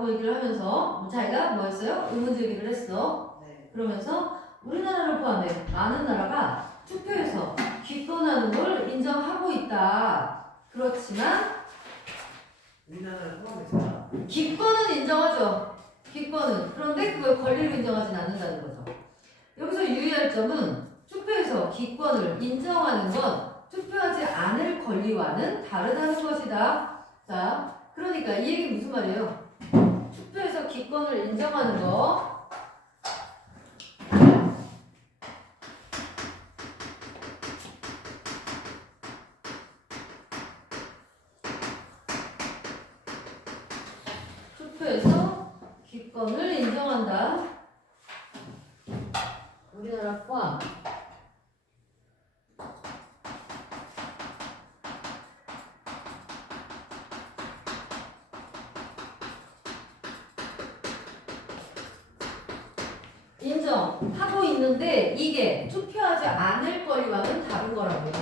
하고 얘기를 하면서 자기가 뭐 했어요? 의문 제기를 했어. 네. 그러면서 우리나라를 포함해 많은 나라가 투표에서 기권하는 걸 인정하고 있다. 그렇지만 우리나라를 포함해서 기권은 인정하죠. 기권은. 그런데 그걸 권리로 인정하진 않는다는 거죠. 여기서 유의할 점은 투표에서 기권을 인정하는 건 투표하지 않을 권리와는 다르다는 것이다. 자, 그러니까 이 얘기 무슨 말이에요? 투표에서 기권을 인정하는 거 투표에서 기권을 인정한다. 우리나라 포함. 인정하고 있는데 이게 투표하지 않을 권리와는 다른 거라고요.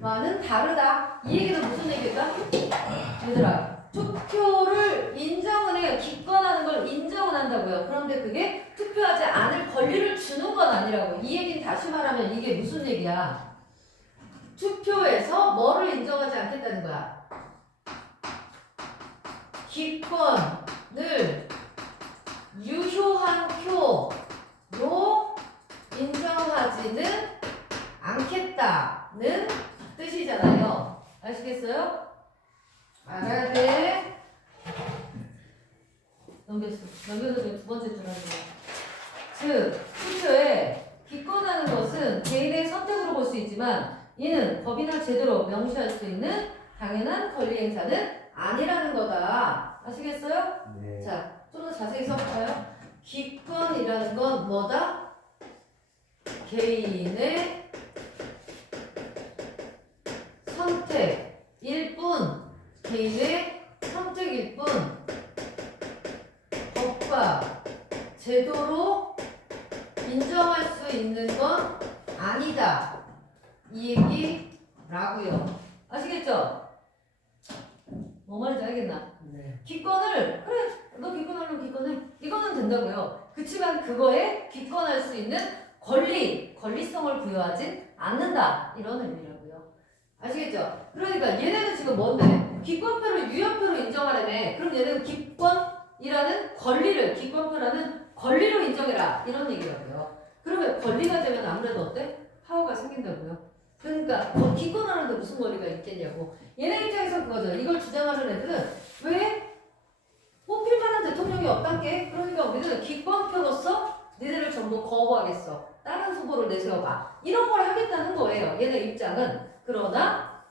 와는 다르다. 이 얘기는 무슨 얘기일까? 얘들아, 투표를 인정은 해요. 기권하는 걸 인정은 한다고요. 그런데 그게 투표하지 않을 권리를 주는 건 아니라고. 이 얘기는 다시 말하면 이게 무슨 얘기야? 투표에서 뭐를 인정하지 않겠다는 거야? 기권을 유효한 표로 인정하지는 않겠다는 뜻이잖아요. 아시겠어요? 알아야 돼. 넘겼어. 넘겨서 두 번째 줄 하는 거야. 즉, 투표에 기권하는 것은 개인의 선택으로 볼 수 있지만 이는 법이나 제도로 명시할 수 있는 당연한 권리 행사는 아니라는 거다. 아시겠어요? 네. 자, 좀 더 자세히 써볼까요? 기권이라는 건 뭐다? 개인의 선택일 뿐, 개인의 선택일 뿐, 법과 제도로 인정할 수 있는 건 아니다. 이 얘기라고요. 아시겠죠? 뭐 말인지 알겠나? 네. 기권을 그래 너 기권하려면 기권해 이거는 된다고요. 그치만 그거에 기권할 수 있는 권리성을 부여하진 않는다 이런 의미라고요. 아시겠죠? 그러니까 얘네는 지금 뭔데? 기권표를 유효표로 인정하려면 그럼 얘는 기권이라는 권리를 기권표라는 권리로 인정해라 이런 얘기라고요. 그러면 권리가 되면 아무래도 어때? 파워가 생긴다고요. 그러니까 기권하는데 무슨 권리가 있겠냐고. 얘네 입장에서 그거죠. 이걸 주장하는 애들은 왜 뽑힐 만한 대통령이 없단게? 그러니까 우리는 기권표로서 니네를 전부 거부하겠어. 다른 후보를 내세워봐. 이런 걸 하겠다는 거예요. 얘네 입장은. 그러나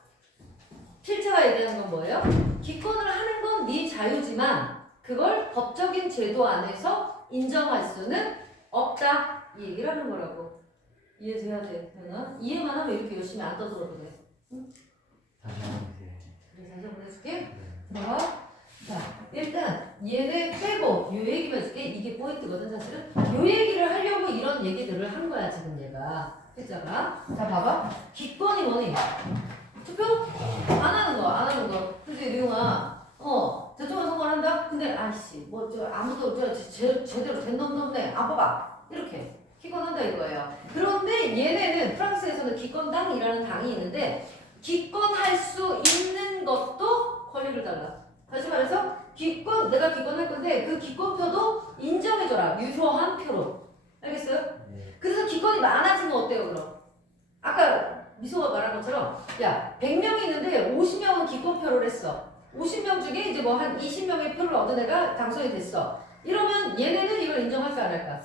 필자가 얘기하는 건 뭐예요? 기권을 하는 건 네 자유지만 그걸 법적인 제도 안에서 인정할 수는 없다. 이 얘기를 하는 거라고. 이해돼야 돼. 되나? 이해만 하면 이렇게 열심히 안 떠들어도 돼. 응? 다시 한번 해주세요. 그래, 다시 한번 해줄게. 네. 들어봐. 자, 일단 얘네 빼고 요 얘기만 해줄게. 이게 포인트거든 사실은. 요 얘기를 하려고 이런 얘기들을 한 거야 지금 얘가. 필자가. 자, 봐봐. 기권이 뭐니? 투표? 안 하는 거, 안 하는 거. 근데 리용아, 대통령 선거를 한다? 근데 아이씨, 뭐 저 아무도 제대로 된 놈도 없네. 안 뽑아. 이렇게. 기권한다 이거예요. 그런데 얘네는 프랑스에서는 기권당이라는 당이 있는데 기권할 수 있는 것도 권리를 달라. 다시 말해서 내가 기권할 건데 그 기권표도 인정해줘라. 유효한 표로. 알겠어요? 네. 그래서 기권이 많아지면 어때요 그럼? 아까 미소가 말한 것처럼 야 100명이 있는데 50명은 기권표를 했어. 50명 중에 이제 뭐 한 20명의 표를 얻은 애가 당선이 됐어. 이러면 얘네는 이걸 인정할까 안 할까?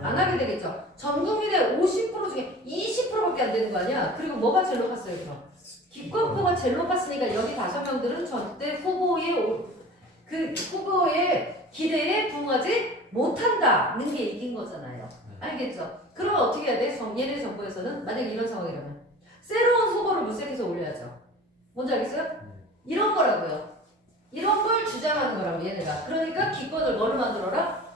안 하게 되겠죠. 전 국민의 50% 중에 20%밖에 안 되는 거 아니야. 그리고 뭐가 제일 높았어요 그럼? 기권표가 제일 높았으니까 여기 5명들은 절대 후보의 기대에 부응하지 못한다는 게 이긴 거잖아요. 알겠죠? 그러면 어떻게 해야 돼? 얘네 정부에서는 만약에 이런 상황이라면 새로운 후보를 물색해서 올려야죠. 뭔지 알겠어요? 이런 거라고요. 이런 걸 주장하는 거라고 얘네가. 그러니까 기권을 뭐를 만들어라?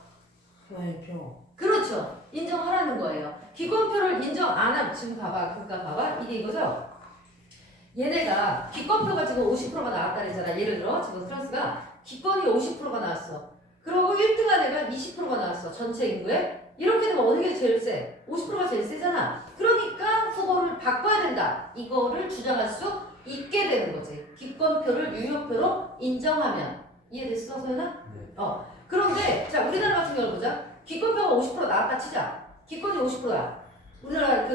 표의 표. 그렇죠. 인정하라는 거예요. 기권표를 인정 안 하면 지금 봐봐. 그러니까 봐봐. 이게 이거죠. 얘네가 기권표가 지금 50%가 나왔다 그랬잖아. 예를 들어 지금 프랑스가 기권이 50%가 나왔어. 그리고 1등한 애가 20%가 나왔어. 전체 인구에. 이렇게 되면 어느 게 제일 세? 50%가 제일 세잖아. 그러니까 후보를 바꿔야 된다. 이거를 주장할 수 있게 되는 거지. 기권표를 유효표로 인정하면. 이해됐어, 소연아? 네. 그런데 자 우리나라 같은 경우를 보자. 기권표가 50% 나왔다 치자. 기권이 50%야. 우리나라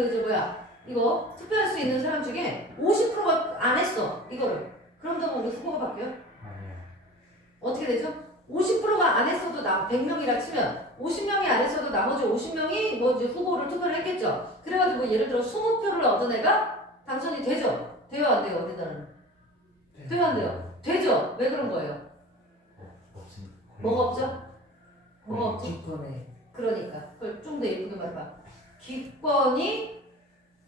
이거 투표할 수 있는 사람 중에 50%가 안 했어. 이거를. 그럼 우리 후보가 바뀌어요? 아니요. 어떻게 되죠? 50%가 안 했어도 100명이라 치면 50명이 안 했어도 나머지 50명이 뭐 이제 후보를 투표를 했겠죠. 그래가지고 예를 들어 20표를 얻은 애가 당선이 되죠. 돼요 안 돼요? 어디다는? 돼요 안 돼요? 되죠. 왜 그런 거예요? 없습니다. 뭐가 없죠? 뭐가 없지? 기권에 그러니까 그걸 좀 더 예쁘게 말해봐. 기권이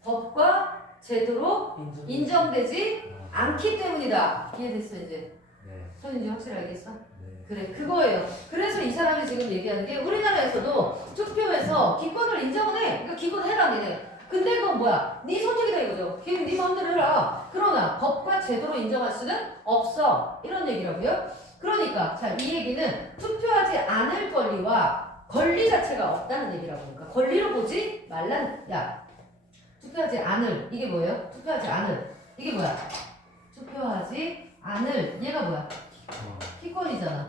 법과 제도로 인정되지 않기 때문이다. 이해됐어 이제? 네. 손인지 확실히 알겠어? 네. 그래 그거예요. 그래서 이 사람이 지금 얘기하는 게 우리나라에서도 투표에서 기권을 인정은 해. 그러니까 기권해라 니네. 근데 그건 뭐야? 네 선택이다 이거죠. 네 마음대로 해라. 그러나 법과 제도로 인정할 수는 없어. 이런 얘기라고요. 그러니까 자 이 얘기는 투표하지 않을 권리와 권리 자체가 없다는 얘기라고. 그러니까 권리로 보지 말란. 야 투표하지 않을 이게 뭐예요? 투표하지 않을 이게 뭐야? 투표하지 않을 얘가 뭐야? 기권이잖아.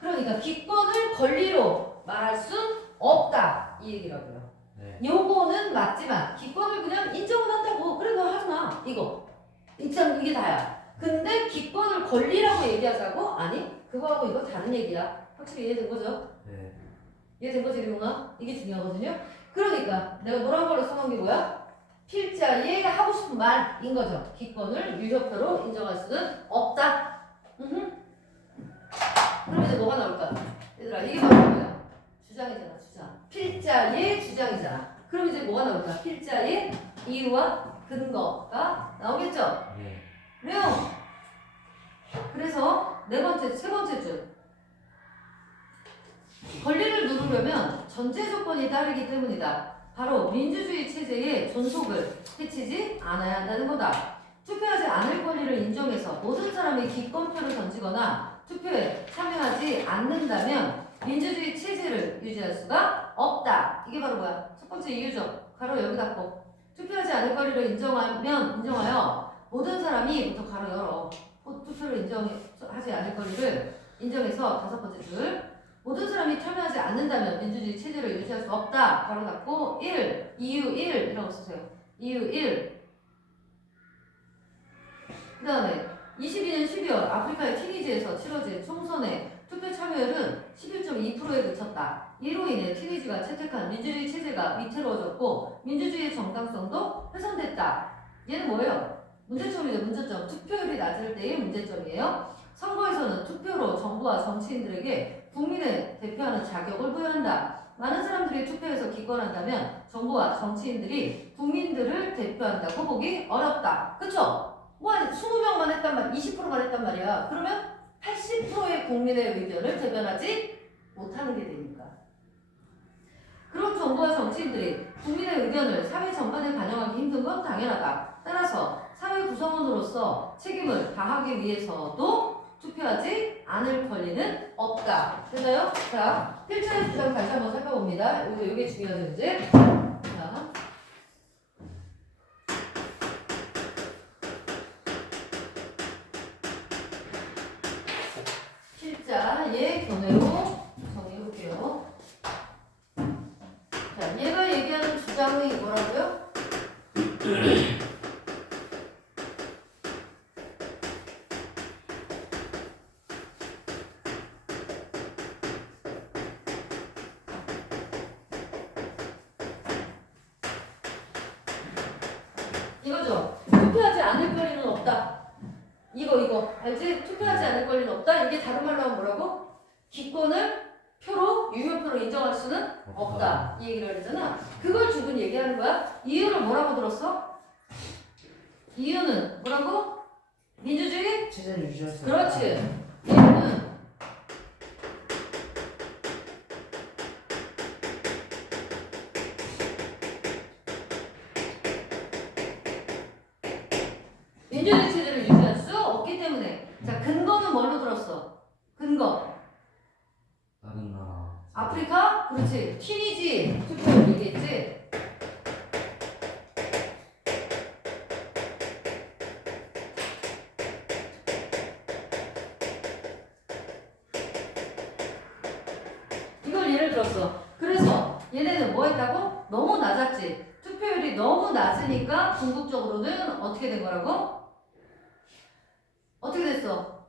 그러니까 기권을 권리로 말할 순 없다 이 얘기라고요. 네. 요거는 맞지만 기권을 그냥 인정을 한다고 그래 너 하지마 이거 이게 다야. 근데 기권을 권리라고 얘기하자고? 아니 그거하고 이거 다른 얘기야. 확실히 이해된 거죠? 네. 이해된 거지 리몽아? 이게 중요하거든요. 그러니까 내가 노란 걸로 써놓은 게 뭐야? 필자의 하고 싶은 말인 거죠. 기권을 유효표로 인정할 수는 없다. 그럼 이제 뭐가 나올까? 얘들아 이게 바로 뭐야? 주장이잖아 주장. 필자의 주장이잖아. 그럼 이제 뭐가 나올까? 필자의 이유와 근거가 나오겠죠? 네. 그래요. 그래서 세 번째 줄. 권리를 누르려면 전제 조건이 따르기 때문이다. 바로 민주주의 체제의 존속을 해치지 않아야 한다는 거다. 투표하지 않을 권리를 인정해서 모든 사람이 기권표를 던지거나 투표에 참여하지 않는다면 민주주의 체제를 유지할 수가 없다. 이게 바로 뭐야? 첫 번째 이유죠. 가로 여기 닫고 투표하지 않을 권리를 인정하여 모든 사람이 부터 가로 열어 투표를 인정하지 않을 권리를 인정해서 다섯 번째 줄 모든 사람이 참여하지 않는다면 민주주의 체제를 유지할 수 없다. 가로 닫고 1 이유 1 이라고 쓰세요. 이유 1 그 다음에 22년 12월 아프리카의 티니지에서 치러진 총선의 투표 참여율은 11.2%에 그쳤다. 이로 인해 티니지가 채택한 민주주의 체제가 위태로워졌고 민주주의의 정당성도 훼손됐다. 얘는 뭐예요? 문제점이죠. 문제점. 투표율이 낮을 때의 문제점이에요. 선거에서는 투표로 정부와 정치인들에게 국민을 대표하는 자격을 부여한다. 많은 사람들이 투표에서 기권한다면 정부와 정치인들이 국민들을 대표한다고 보기 어렵다. 그쵸? 뭐 한 20명만 했단 말, 20%만 했단 말이야. 그러면 80%의 국민의 의견을 대변하지 못하는 게 되니까. 그런 정부와 정치인들이 국민의 의견을 사회 전반에 반영하기 힘든 건 당연하다. 따라서 사회 구성원으로서 책임을 다하기 위해서도 투표하지 않을 권리는 없다. 됐나요? 자, 필자의 주장 다시 한번 살펴봅니다. 이게 중요하죠, 이제. 자. 필자의 견해로 정리해볼게요. 자, 얘가 얘기하는 주장이 뭐라고요? 이거죠. 투표하지 않을 권리는 없다. 이거 알지? 투표하지 않을 권리는 없다. 이게 다른 말로 하면 뭐라고? 기권을 표로 유효표로 인정할 수는 없다. 이 얘기를 하잖아. 그걸 주군 얘기하는 거야. 이유를 뭐라고 들었어? 이유는 뭐라고? 민주주의? 체제를 유지할 수 그렇지. 이유는 민주주의 체제를 유지할 수 없기 때문에. 자, 근거는 뭘로 들었어? 근거. 다른 나라. 아프리카? 그렇지. 튀니지 투표율 얘기했지? 이걸 예를 들었어. 그래서 얘네는 뭐 했다고? 너무 낮았지. 투표율이 너무 낮으니까 궁극적으로는 어떻게 된 거라고? 어떻게 됐어?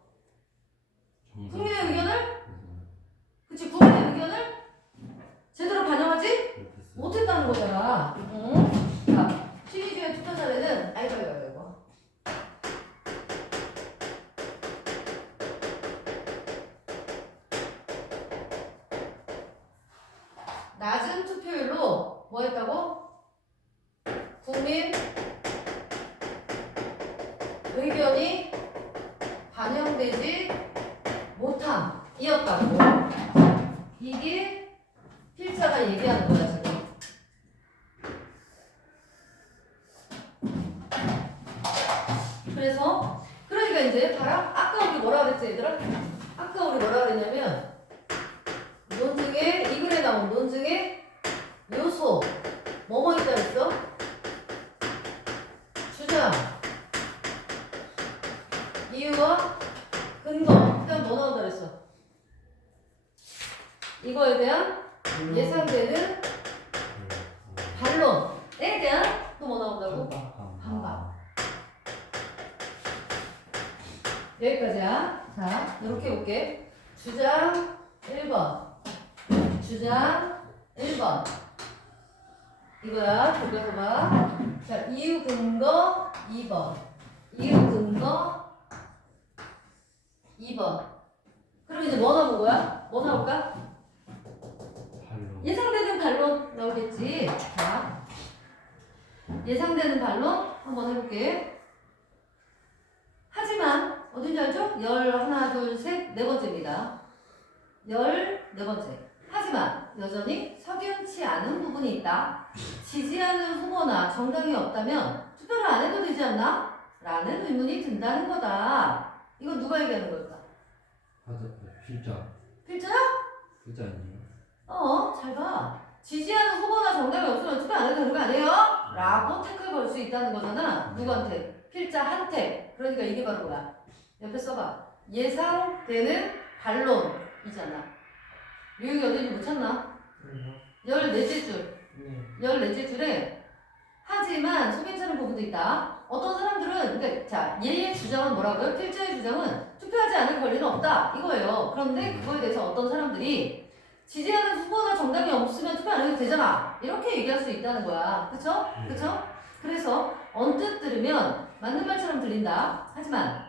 국민의 의견을? 그치, 국민의 의견을 제대로 반영하지 못했다는 거잖아. 응? 자, 튀니지의 투표 사례는 아이고. 낮은 투표율로 뭐 했다고? 국민 의견이 반영되지 못함이었다고. 이게 필자가 얘기하는 거야 지금. 그래서 그러니까 이제 봐라. 아까 우리 뭐라 그랬지 얘들아? 아까 우리 뭐라 그랬냐면 논증에 이 글에 나온 논증의 요소 뭐뭐 있다 그랬어? 주장, 이유와 근거. 그다음 뭐 나온다 그랬어? 이거에 대한 예상되는 반론에 대한 또 뭐 나온다고? 반박. 여기까지야. 자, 이렇게 볼게. 주장 1번. 주장 1번. 이거야. 교과서 봐. 자, 이유 근거 2번. 이유 근거 2번. 그럼 이제 뭐 나온 거야? 뭐 나올까? 예상되는 반론 나오겠지. 자, 예상되는 반론 한번 해볼게. 하지만 어딘지 알죠? 하나, 둘, 셋, 네 번째입니다. 14번째. 하지만 여전히 석연치 않은 부분이 있다. 지지하는 후보나 정당이 없다면 투표를 안 해도 되지 않나? 라는 의문이 든다는 거다. 이건 누가 얘기하는 걸까? 필자. 필자야? 필자 아니에요? 잘 봐. 지지하는 후보나 정당이 없으면 투표 안 해도 되는 거 아니에요? 라고 태클 걸 수 있다는 거잖아. 누구한테? 필자한테. 그러니까 이게 바로 뭐야? 옆에 써봐. 예상되는 반론이잖아. 유형이 어딘지 못 찾나? 14째 줄. 14째 줄에 하지만 소개차는 부분도 있다. 어떤 사람들은 근데 자 얘의 주장은 뭐라고요? 필자의 주장은 투표하지 않을 권리는 없다 이거예요. 그런데 그거에 대해서 어떤 사람들이 지지하는 후보나 정당이 없으면 투표 안 해도 되잖아 이렇게 얘기할 수 있다는 거야. 그쵸? 그쵸? 그래서 언뜻 들으면 맞는 말처럼 들린다. 하지만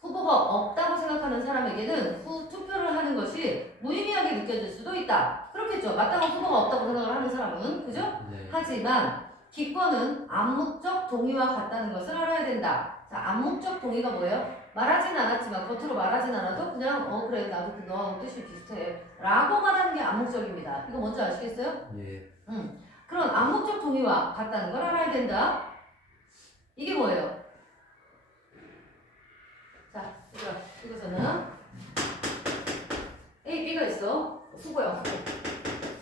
후보가 없다고 생각하는 사람에게는 투표를 하는 것이 무의미하게 느껴질 수도 있다. 그렇겠죠. 마땅한 후보가 없다고 생각을 하는 사람은. 그죠? 네. 하지만 기권은 암묵적 동의와 같다는 것을 알아야 된다. 자, 암묵적 동의가 뭐예요? 말하진 않았지만 겉으로 말하진 않아도 그냥 그래 나도 너하고 뜻이 비슷해 라고 말하는 게 암묵적입니다. 이거 뭔지 아시겠어요? 예. 그런 암묵적 동의와 같다는 걸 알아야 된다. 이게 뭐예요? 자, 이거잖아. A, B가 있어. 후보야,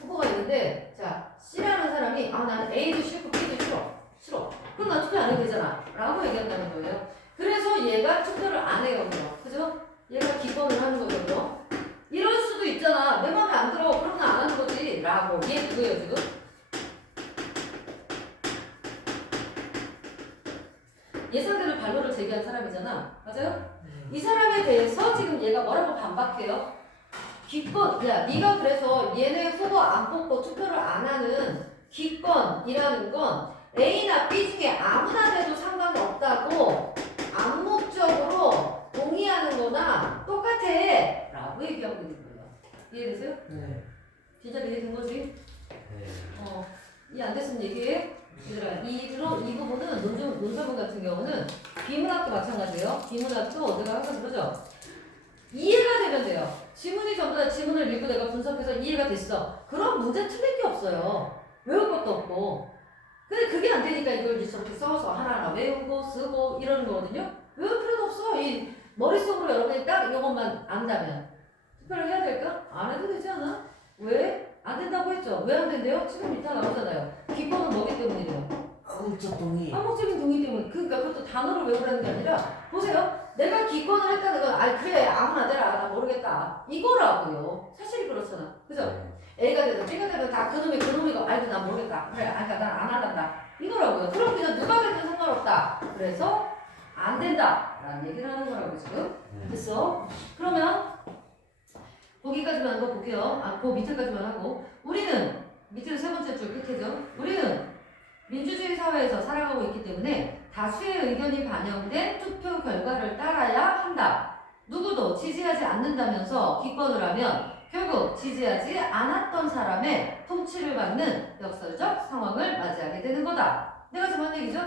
후보가 있는데, 자, C라는 사람이, 나는 A도 싫고 B도 싫어. 그럼 나 투표 안 해도 되잖아. 라고 얘기한다는 거예요. 그래서 얘가 투표를 안 해요, 그죠? 얘가 기권을 하는 거죠. 이럴 수도 있잖아. 내 맘에 안 들어. 그럼 나 안 하는 거지. 라고. 얘 누구예요, 지금? 예상대로 반론을 제기한 사람이잖아. 맞아요? 이 사람에 대해서 지금 얘가 뭐라고 반박해요? 기권, 야, 네가 그래서 얘네 후보 안 뽑고 투표를 안 하는 기권이라는 건 A나 B 중에 아무나 돼도 상관이 없다고 암묵적으로 동의하는 거나 똑같아 라고 얘기하고 있는 거예요. 이해되세요? 네. 진짜 이해된 거지? 네. 이해 안 됐으면 얘기해. 얘들아, 이 부분은 논설문 같은 경우는 비문학도 마찬가지예요. 비문학도 내가 항상 그러죠. 이해가 되면 돼요. 지문이 전부 다 지문을 읽고 내가 분석해서 이해가 됐어. 그럼 문제 틀릴 게 없어요. 외울 것도 없고. 근데 그게 안 되니까 이걸 이렇게 써서 하나하나 외우고 쓰고 이러는 거거든요. 외울 필요도 없어. 이 머릿속으로 여러분이 딱 이것만 안다면. 투표를 해야 될까? 안 해도 되지 않아? 왜? 안 된다고 했죠? 왜 안 된대요? 지금 이따 나오잖아요. 기본은 뭐기 때문이래요? 암묵적 동의. 암묵적인 동의 때문에. 그러니까 그것도 단어를 외우라는 게 아니라 보세요. 내가 기권을 했다는 건 아 그래 아무나 대라 나 모르겠다 이거라고요. 사실이 그렇잖아. 그죠? A가 되든 B가 되든 다 그놈이고 아이고 나 모르겠다. 그래 그러니까 난 안 한단다. 이거라고요. 그럼 그냥 누가 되든 상관없다. 그래서 안 된다 라는 얘기를 하는 거라고 지금. 됐어? 그러면 거기까지만 한번 볼게요. 그 밑에까지만 하고 우리는 밑으로 세 번째 줄 끝에죠. 우리는 민주주의 사회에서 살아가고 있기 때문에 다수의 의견이 반영된 투표 결과를 따라야 한다. 누구도 지지하지 않는다면서 기권을 하면 결국 지지하지 않았던 사람의 통치를 받는 역설적 상황을 맞이하게 되는 거다. 내가 지금 한 얘기죠?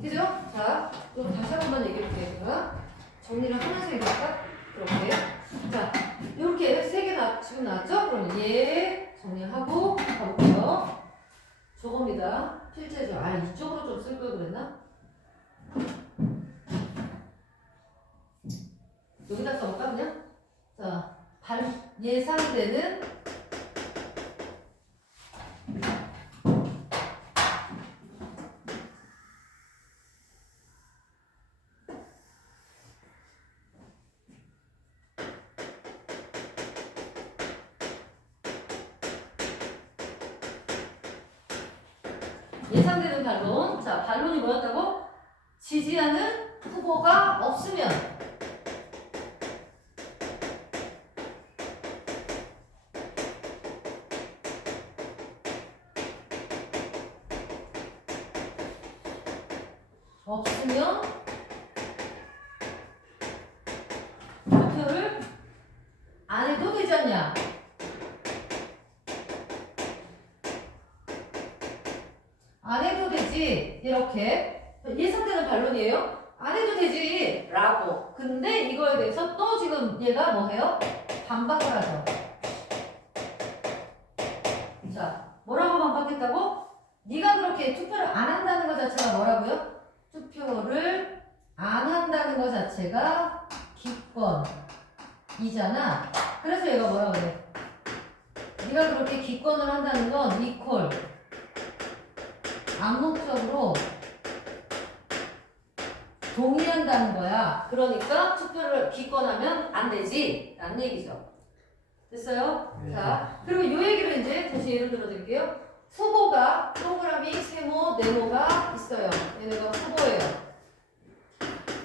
그죠? 자, 그럼 다시 한 번만 얘기해볼게요. 제가 정리를 하면서 얘기할까? 이렇게. 자, 이렇게 세 개 지금 나왔죠? 그럼 얘 정리하고 가볼게요. 저겁니다. 필체죠. 아, 이쪽으로 좀 쓸 걸 그랬나? 여기다 써볼까, 그냥? 자, 예상되는 예상되는 반론. 자, 반론이 뭐였다고? 지지하는 후보가 없으면 투표를 안 해도 되지 않냐? 안 해도 되지. 이렇게 예상되는 반론이에요. 안 해도 되지 라고. 근데 이거에 대해서 또 지금 얘가 뭐해요? 반박을 하죠. 자, 뭐라고 반박했다고? 네가 그렇게 투표를 안 한다는 것 자체가 뭐라고요? 투표를 안 한다는 것 자체가 기권이잖아. 그래서 얘가 뭐라 그래? 네가 그렇게 기권을 한다는 건 이퀄 암묵적으로 동의한다는 거야. 그러니까 투표를 기권하면 안 되지 라는 얘기죠. 됐어요? 네. 자, 그러면 이 얘기를 이제 다시 예를 들어 드릴게요. 후보가 동그라미, 세모, 네모가 있어요. 얘네가 후보예요.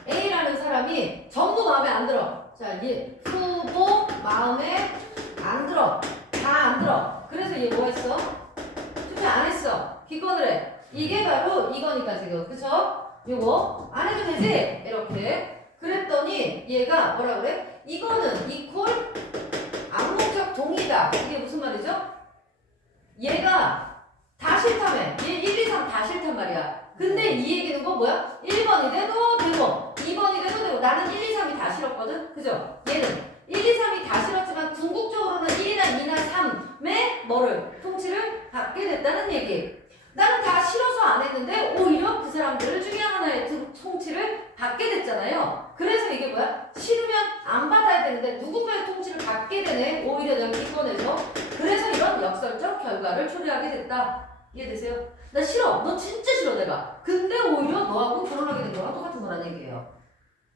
A라는 사람이 전부 마음에 안 들어. 자, 얘 후보 마음에 안 들어. 다 안 들어. 그래서 얘 뭐 했어? 투표 안 했어. 기권을 해. 이게 바로 이거니까 지금. 그쵸? 요거 안 해도 되지? 이렇게. 그랬더니 얘가 뭐라 그래? 이거는 이퀄 암묵적 동의다. 이게 무슨 말이죠? 얘가 다 싫다며. 얘 1, 2, 3 다 싫단 말이야. 근데 이 얘기는 거 뭐야? 1번이 돼도 되고 2번이 돼도 되고 나는 1, 2, 3이 다 싫었거든? 그죠? 얘는 1, 2, 3이 다 싫었지만 궁극적으로는 1이나 2나 3의 뭐를? 통치를 받게 됐다는 얘기. 나는 다 싫어서 안 했는데 오히려 그 사람들 중에 하나의 통치를 받게 됐잖아요. 그래서 이게 뭐야? 싫으면 안 받아야 되는데 누군가의 통치를 받게 되네. 오히려 내가 기권해서. 그래서 이런 역설적 결과를 초래하게 됐다. 이해되세요? 나 싫어. 너 진짜 싫어 내가. 근데 오히려 너하고 결혼하게 된 거랑 똑같은 거란 얘기예요.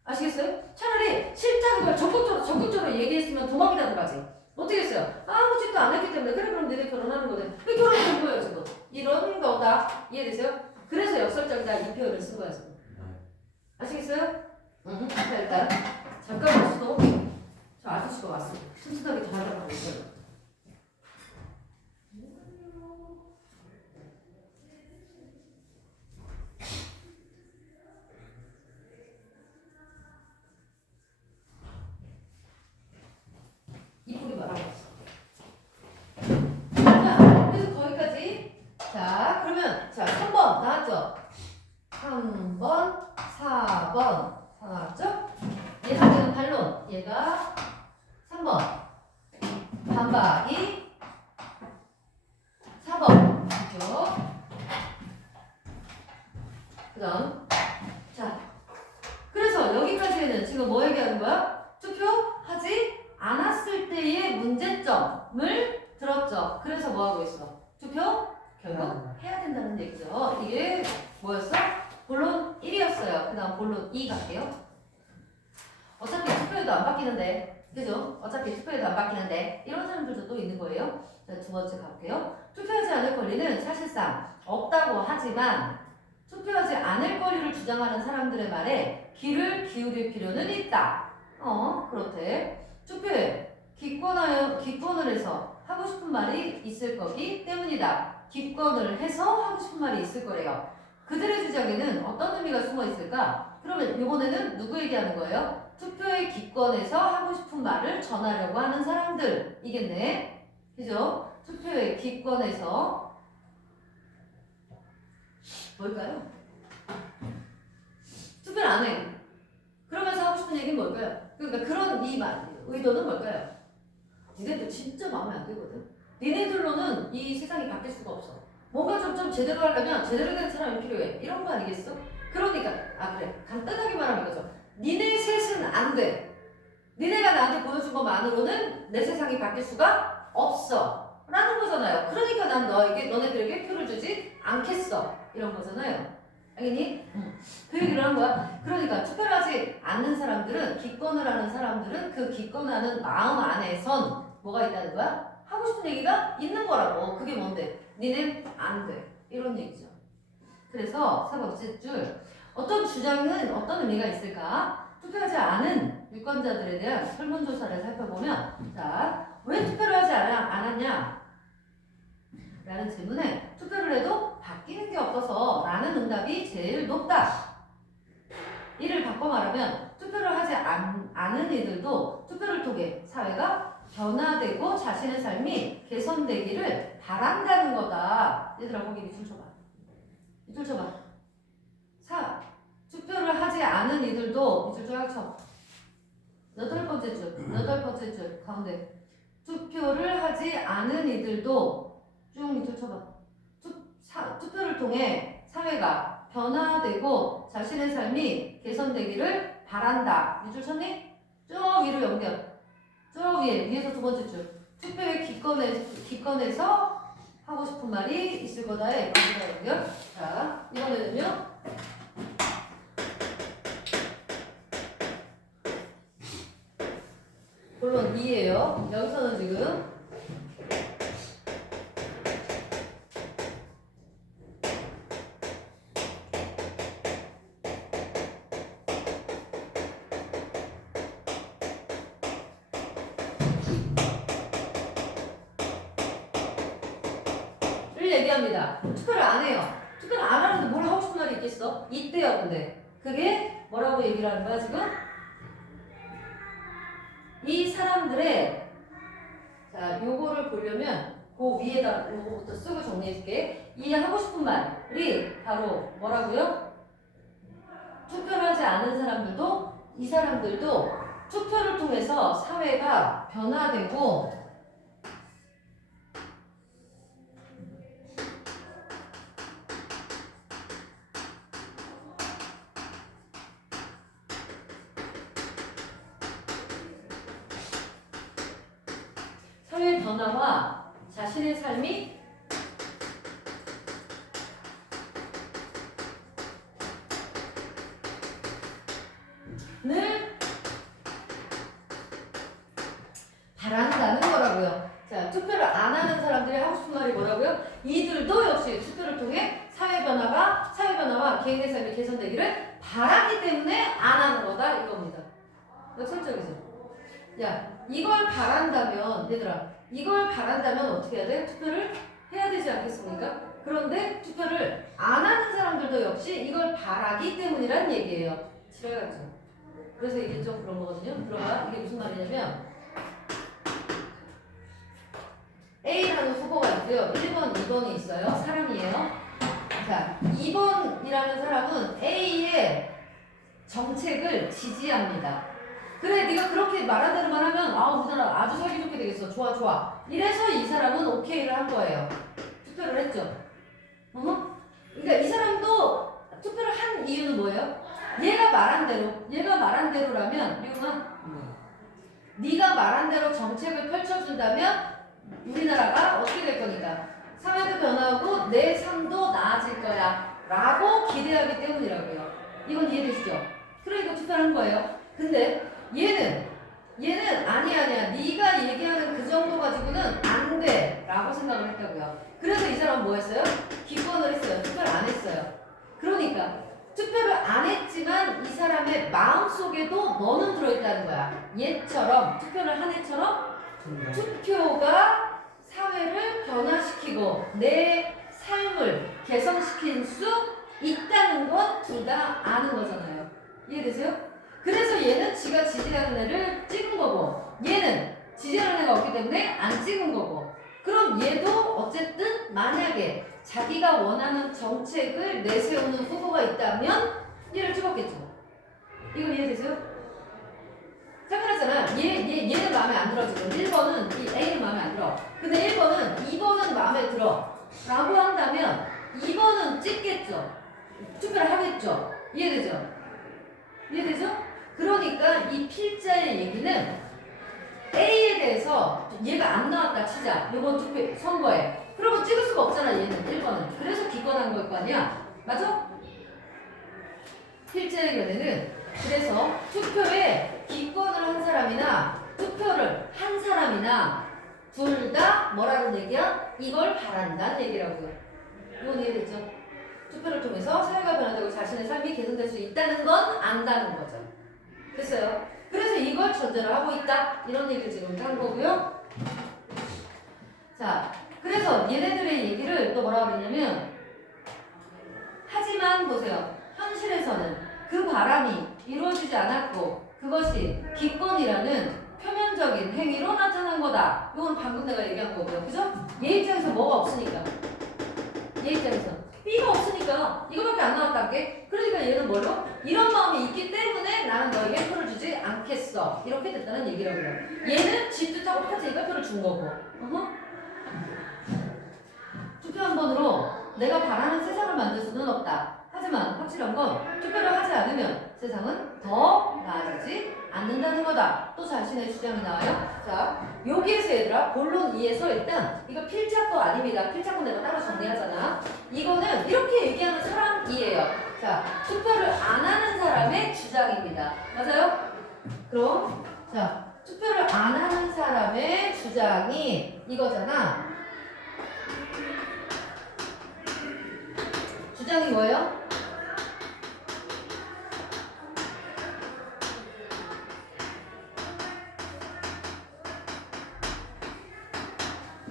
아시겠어요? 차라리 싫다는 걸 적극적으로 얘기했으면 도망이라도 가지. 어떻게 했어요? 아무 짓도 안 했기 때문에 그래 그럼 너네 결혼하는 거네. 왜 결혼하는 거예요 지금? 이런 거다. 이해되세요? 그래서 역설적이다 이 표현을 쓴 거야 지금. 아시겠어요? 자 일단 잠깐만 수도. 저 아저씨가 왔어. 튼튼하게 더 하려고 있어요. 이쁘게 말하고 있어. 자, 그래서 거기까지. 자, 그러면 자 3번 나왔죠? 3번, 4번 나왔죠? 예상되는 반론. 얘가 3번. 반박이 4번. 그죠? 해야 된다는 얘기죠. 이게 뭐였어? 본론 1이었어요. 그 다음 본론 2 갈게요. 어차피 투표에도 안 바뀌는데, 그죠? 어차피 투표에도 안 바뀌는데 이런 사람들도 또 있는 거예요. 자, 두 번째 갈게요. 투표하지 않을 권리는 사실상 없다고 하지만 투표하지 않을 권리를 주장하는 사람들의 말에 귀를 기울일 필요는 있다. 그렇대. 투표에 기권을 해서 하고 싶은 말이 있을 거기 때문이다. 기권을 해서 하고 싶은 말이 있을 거래요. 그들의 주장에는 어떤 의미가 숨어 있을까? 그러면 이번에는 누구 얘기하는 거예요? 투표에 기권해서 하고 싶은 말을 전하려고 하는 사람들이겠네. 그죠? 투표에 기권해서 뭘까요? 투표를 안 해. 그러면서 하고 싶은 얘기는 뭘까요? 그러니까 그런 이 의도는 뭘까요? 니네들 진짜 마음에 안 들거든. 니네들로는 이 세상이 바뀔 수가 없어. 뭔가 좀 제대로 하려면 제대로 된 사람이 필요해. 이런 거 아니겠어? 그러니까 그래. 간단하게 말하면 이거죠. 니네 셋은 안 돼. 니네가 나한테 보여준 것만으로는 내 세상이 바뀔 수가 없어. 라는 거잖아요. 그러니까 난 너네들에게 표를 주지 않겠어. 이런 거잖아요. 알겠니? 그 얘기를 한 거야. 그러니까 투표를 하지 않는 사람들은, 기권을 하는 사람들은 그 기권하는 마음 안에선 뭐가 있다는 거야? 하고 싶은 얘기가 있는 거라고. 그게 뭔데? 니는 안 돼. 이런 얘기죠. 그래서 세 번째 줄. 어떤 주장은 어떤 의미가 있을까? 투표하지 않은 유권자들에 대한 설문조사를 살펴보면, 자, 왜 투표를 하지 않았냐? 라는 질문에 투표를 해도 바뀌는 게 없어서 라는 응답이 제일 높다. 이를 바꿔 말하면 투표를 하지 않은 이들도 투표를 통해 사회가 변화되고 자신의 삶이 개선되기를 바란다는 거다. 얘들아 거기 밑줄 쳐봐. 밑줄 쳐봐. 투표를 하지 않은 이들도 밑줄 쫙 쳐. 여덟 번째 줄 가운데 투표를 하지 않은 이들도 쭉 밑줄 쳐봐. 투표를 통해 사회가 변화되고 자신의 삶이 개선되기를 바란다. 밑줄 쳤니? 쭉 위로 연결. 쭉 위에서 두 번째 줄. 투표에 기권해서 하고 싶은 말이 있을 거다에 마지막 연결. 자, 이번에는요. 본론 2예요. 여기서는 지금 를 얘기합니다. 투표를 안 해요. 투표를 안 하는데 뭘 하고 싶은 말이 있겠어? 이때요, 근데. 그게 뭐라고 얘기를 하는 거야, 지금? 이 사람들의, 자, 요거를 보려면 그 위에다 요거부터 쓰고 정리해줄게. 이 하고 싶은 말이 바로 뭐라고요? 투표를 하지 않은 사람들도, 이 사람들도 투표를 통해서 사회가 변화되고 사회의 변화와 자신의 삶이 늘 바란다는 거라고요. 자, 투표를 안 하는 사람들이 하고 싶은 말이 뭐라고요? 이들도 역시 투표를 통해 사회 변화와 개인의 삶이 개선되기를 바라기 때문에 안 하는 거다 이겁니다. 설정이죠. 야, 이걸 바란다면 얘들아, 이걸 바란다면 어떻게 해야 돼? 투표를 해야 되지 않겠습니까? 그런데 투표를 안 하는 사람들도 역시 이걸 바라기 때문이란 얘기예요. 지랄같죠. 그래서 이게 좀 그런 거거든요. 들어봐. 이게 무슨 말이냐면 A라는 후보가 있고요. 1번, 2번이 있어요. 사람이에요. 자, 2번이라는 사람은 A의 정책을 지지합니다. 그래, 네가 그렇게 말한 대로만 하면 그 사람 아주 살기 좋게 되겠어. 좋아. 이래서 이 사람은 오케이를 한 거예요. 투표를 했죠. 그러니까 이 사람도 투표를 한 이유는 뭐예요? 얘가 말한 대로라면 이거는 네가 말한 대로 정책을 펼쳐준다면 우리나라가 어떻게 될 거니까 사회도 변하고 내 삶도 나아질 거야 라고 기대하기 때문이라고요. 이건 이해되시죠? 그러니까 투표를 한 거예요. 근데 얘는 아니야 네가 얘기하는 그 정도 가지고는 안 돼 라고 생각을 했다고요. 그래서 이 사람은 뭐 했어요? 기권을 했어요. 투표를 안 했어요. 그러니까 투표를 안 했지만 이 사람의 마음속에도 너는 들어있다는 거야. 얘처럼 투표를 한 애처럼 투표가 사회를 변화시키고 내 삶을 개선시킬 수 있다는 건 둘 다 아는 거잖아요. 이해되세요? 그래서 얘는 지가 지지하는 애를 찍은 거고 얘는 지지하는 애가 없기 때문에 안 찍은 거고 그럼 얘도 어쨌든 만약에 자기가 원하는 정책을 내세우는 후보가 있다면 얘를 찍었겠죠. 이거 이해되세요? 당연하잖아. 얘는 마음에 안 들어 지금. 1번은 이 A는 마음에 안 들어. 근데 1번은 2번은 마음에 들어 라고 한다면 2번은 찍겠죠. 투표를 하겠죠. 이해되죠? 이해되죠? 그러니까 이 필자의 얘기는 A에 대해서 얘가 안 나왔다 치자. 이번 투표 선거에. 그러면 찍을 수가 없잖아 얘는 1번은. 그래서 기권한 걸 거 아니야. 맞아? 필자의 견해는 그래서 투표에 기권을 한 사람이나 투표를 한 사람이나 둘 다 뭐라는 얘기야? 이걸 바란다는 얘기라고요. 이건 이해됐죠? 투표를 통해서 사회가 변화되고 자신의 삶이 개선될 수 있다는 건 안다는 거죠. 됐어요? 그래서 이걸 전제로 하고 있다. 이런 얘기를 지금 한 거고요. 자, 그래서 얘네들의 얘기를 또 뭐라고 그랬냐면 하지만 보세요. 현실에서는 그 바람이 이루어지지 않았고 그것이 기권이라는 표면적인 행위로 나타난 거다. 이건 방금 내가 얘기한 거고요. 그죠? 얘 입장에서 뭐가 없으니까. 얘 입장에서 B가 없으니까 이거밖에 안 나왔다게. 그러니까 얘는 뭐로? 이런 마음이 있기 때문에 나는 너에게 표를 주지 않겠어. 이렇게 됐다는 얘기라고요. 얘는 집도 타고 똑같으니까 표를 준 거고. 투표 한 번으로 내가 바라는 세상을 만들 수는 없다. 하지만 확실한 건 투표를 하지 않으면 세상은 더 나아지지 않는다는 거다. 또 자신의 주장이 나와요. 자, 여기에서 얘들아 본론 2에서 일단 이거 필자도 아닙니다. 필자도 내가 따로 정리하잖아. 이거는 이렇게 얘기하는 사람이에요. 자, 투표를 안 하는 사람의 주장입니다. 맞아요? 그럼 자, 투표를 안 하는 사람의 주장이 이거잖아. 주장이 뭐예요?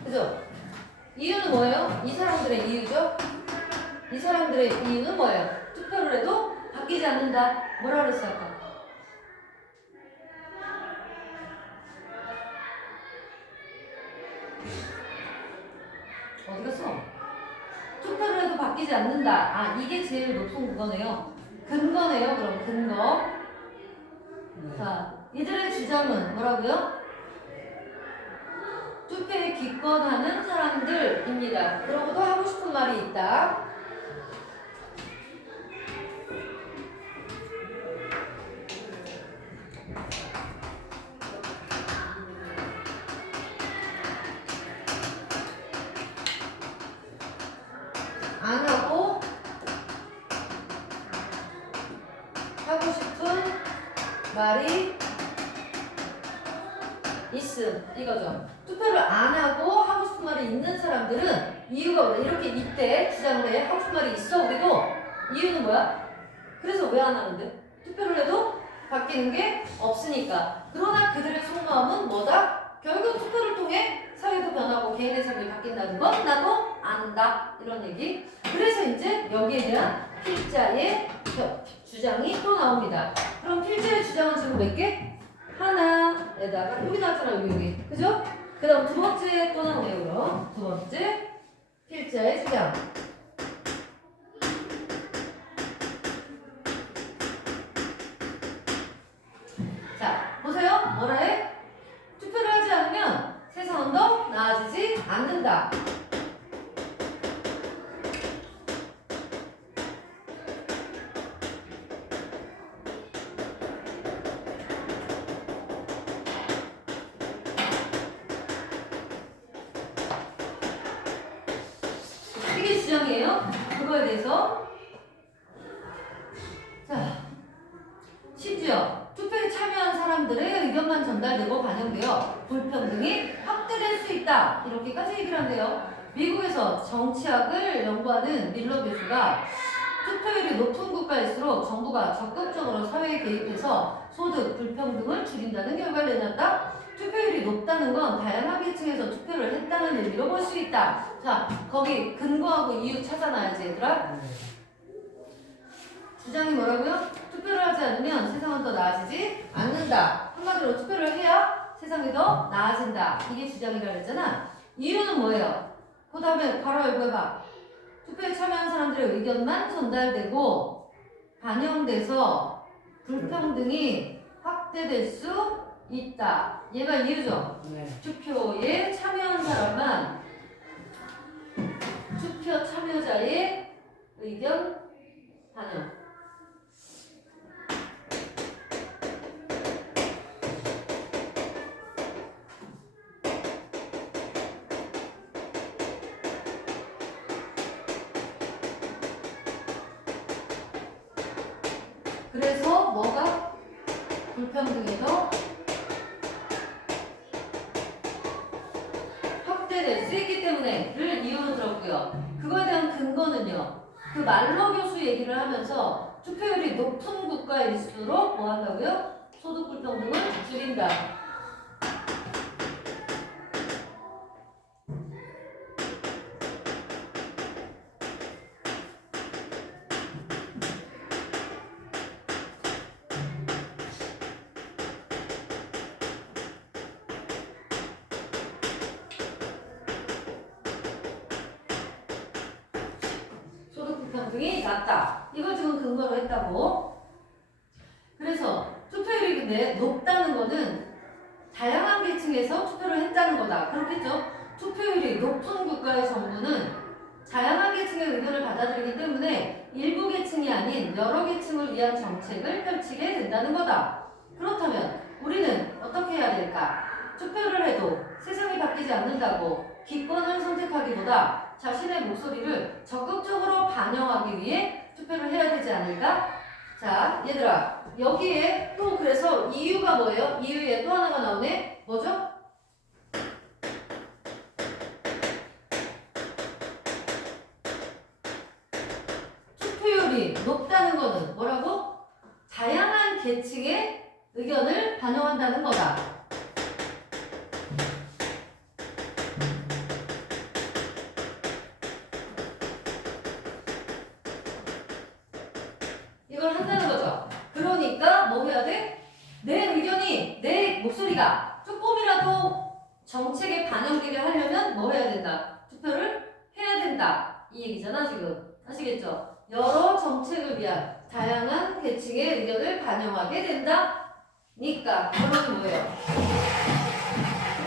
그죠? 이유는 뭐예요? 이 사람들의 이유죠? 이 사람들의 이유는 뭐예요? 투표를 해도 바뀌지 않는다. 뭐라 그랬어 아까? 어디 갔어? 투표를 해도 바뀌지 않는다. 아, 이게 제일 높은 그거네요. 근거네요. 그럼 근거. 자, 이들의 주장은 뭐라고요? 투표에 기권하는 사람들입니다. 그러고도 하고 싶은 말이 있다. 안 하고 하고 싶은 말이 있음. 이거죠. 투표를 안 하고 하고 싶은 말이 있는 사람들은 이유가 뭐야? 이렇게 이때 주장을 해. 하고 싶은 말이 있어. 우리도 이유는 뭐야? 그래서 왜 안 하는데? 투표를 해도 바뀌는 게 없으니까. 그러나 그들의 속마음은 뭐다? 결국 투표를 통해 사회도 변하고 개인의 삶이 바뀐다는 건 나도 안다. 이런 얘기. 그래서 이제 여기에 대한 필자의 주장이 또 나옵니다. 그럼 필자의 주장은 지금 몇 개? 하나에다가 여기 나왔잖아. 여기. 그죠? 그 다음 두 번째 또 나오네요. 그럼 두 번째 필자의 주장. 자, 보세요. 뭐라 해? 투표를 하지 않으면 세상은 더 나아지지 않는다. 주장이에요. 그거에 대해서 자, 심지어 투표에 참여한 사람들의 의견만 전달되고 반영되어 불평등이 확대될 수 있다. 이렇게까지 얘기를 한대요. 미국에서 정치학을 연구하는 밀러 교수가 투표율이 높은 국가일수록 정부가 적극적으로 사회에 개입해서 소득 불평등을 줄인다는 결과를 내놨다. 투표율이 높다는 건 다양한 계층에서 투표를 했다는 의미로 볼 수 있다. 자, 거기 근거하고 이유 찾아놔야지 얘들아. 주장이 뭐라고요? 투표를 하지 않으면 세상은 더 나아지지 않는다. 한마디로 투표를 해야 세상이 더 나아진다. 이게 주장이라고 했잖아. 이유는 뭐예요? 그 다음에 바로 열고 해봐. 투표에 참여한 사람들의 의견만 전달되고 반영돼서 불평등이 확대될 수 있다. 얘가 이유죠. 네. 투표에 참여한 사람만 투표 참여자의 의견 반영. 그래서 뭐가 불평등이 더 확대될 수 있기 때문에를 이유로 들었고요. 그거에 대한 근거는요. 그 말로 교수 얘기를 하면서 투표율이 높은 국가일수록 뭐 한다고요? 소득 불평등을 줄인다. 불평등이 낮다. 이걸 지금 근거로 했다고. 그래서 투표율이 근데 높다는 거는 다양한 계층에서 투표를 했다는 거다. 그렇겠죠? 투표율이 높은 국가의 정부는 다양한 계층의 의견을 받아들이기 때문에 일부 계층이 아닌 여러 계층을 위한 정책을 펼치게 된다는 거다. 그렇다면 우리는 어떻게 해야 될까? 투표를 해도 세상이 바뀌지 않는다고 기권을 선택하기보다 자신의 목소리를 적극적으로 반영하기 위해 투표를 해야 되지 않을까? 자, 얘들아, 여기에 또 그래서 이유가 뭐예요? 이유에 또 하나가 나오네? 뭐죠? 투표율이 높다는 거는 뭐라고? 다양한 계층의 의견을 반영한다는 거다. 이걸 한다는 거죠. 그러니까 뭐 해야 돼? 내 의견이, 내 목소리가 조금이라도 정책에 반영되게 하려면 뭐 해야 된다? 투표를 해야 된다. 이 얘기잖아, 지금. 아시겠죠? 여러 정책을 위한 다양한 계층의 의견을 반영하게 된다니까. 결론이 뭐예요?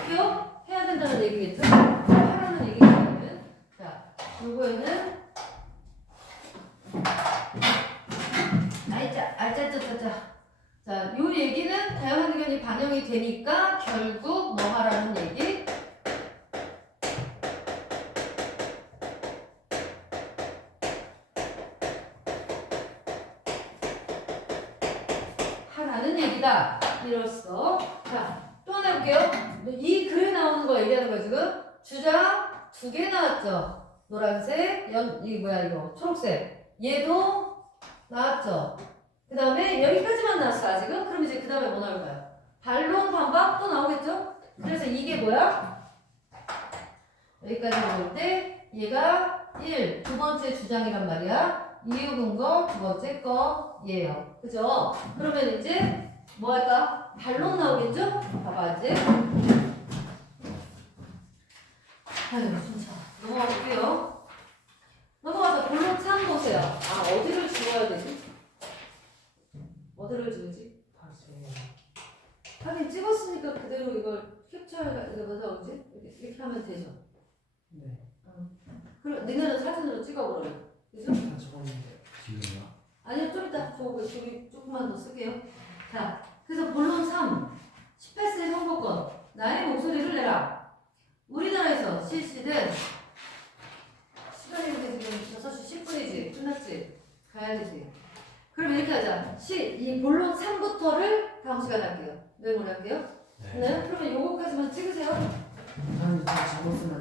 투표 해야 된다는 얘기겠죠? 하라는 얘기거든. 자, 요거에는 알짜짜짜짜. 자, 요 얘기는 다양한 의견이 반영이 되니까 결국 뭐 하라는 얘기? 하라는 얘기다. 이로써. 자, 또 하나 해볼게요. 이 글에 나오는 거 얘기하는 거 지금. 주자 2개 나왔죠. 노란색, 이거 초록색. 얘도 나왔죠. 그 다음에 여기까지만 나왔어 아직은. 그럼 이제 그 다음에 뭐 나올까요? 반론 반박 또 나오겠죠? 그래서 이게 뭐야? 여기까지 볼 때 얘가 1, 두 번째 주장이란 말이야. 이유 근거 두 번째 거 얘예요. 그죠? 그러면 이제 뭐 할까? 반론 나오겠죠? 봐봐 이제. 아유 진짜 넘어가 볼게요. 넘어가서 본론 3 보세요. 아 어디를 집어야 되지? 어디를 지우지? 하긴 찍었으니까 그대로 이걸 캡처해서 그지? 이렇게 하면 되죠. 네. 그럼 니네는 사진으로 찍어 그러면. 그죠? 다 적었는데. 지금요? 아니요 좀 이따 저기 조금만 더 쓸게요. 자, 그래서 본론 3 18세 선거권 나의 목소리를 내라. 우리나라에서 실시된 시간이 이렇게 지금 이 본론 3부터를 다음 시간에 할게요. 메모리 할게요. 네. 네. 그러면 요거까지만 찍으세요. 아니 다 적었으면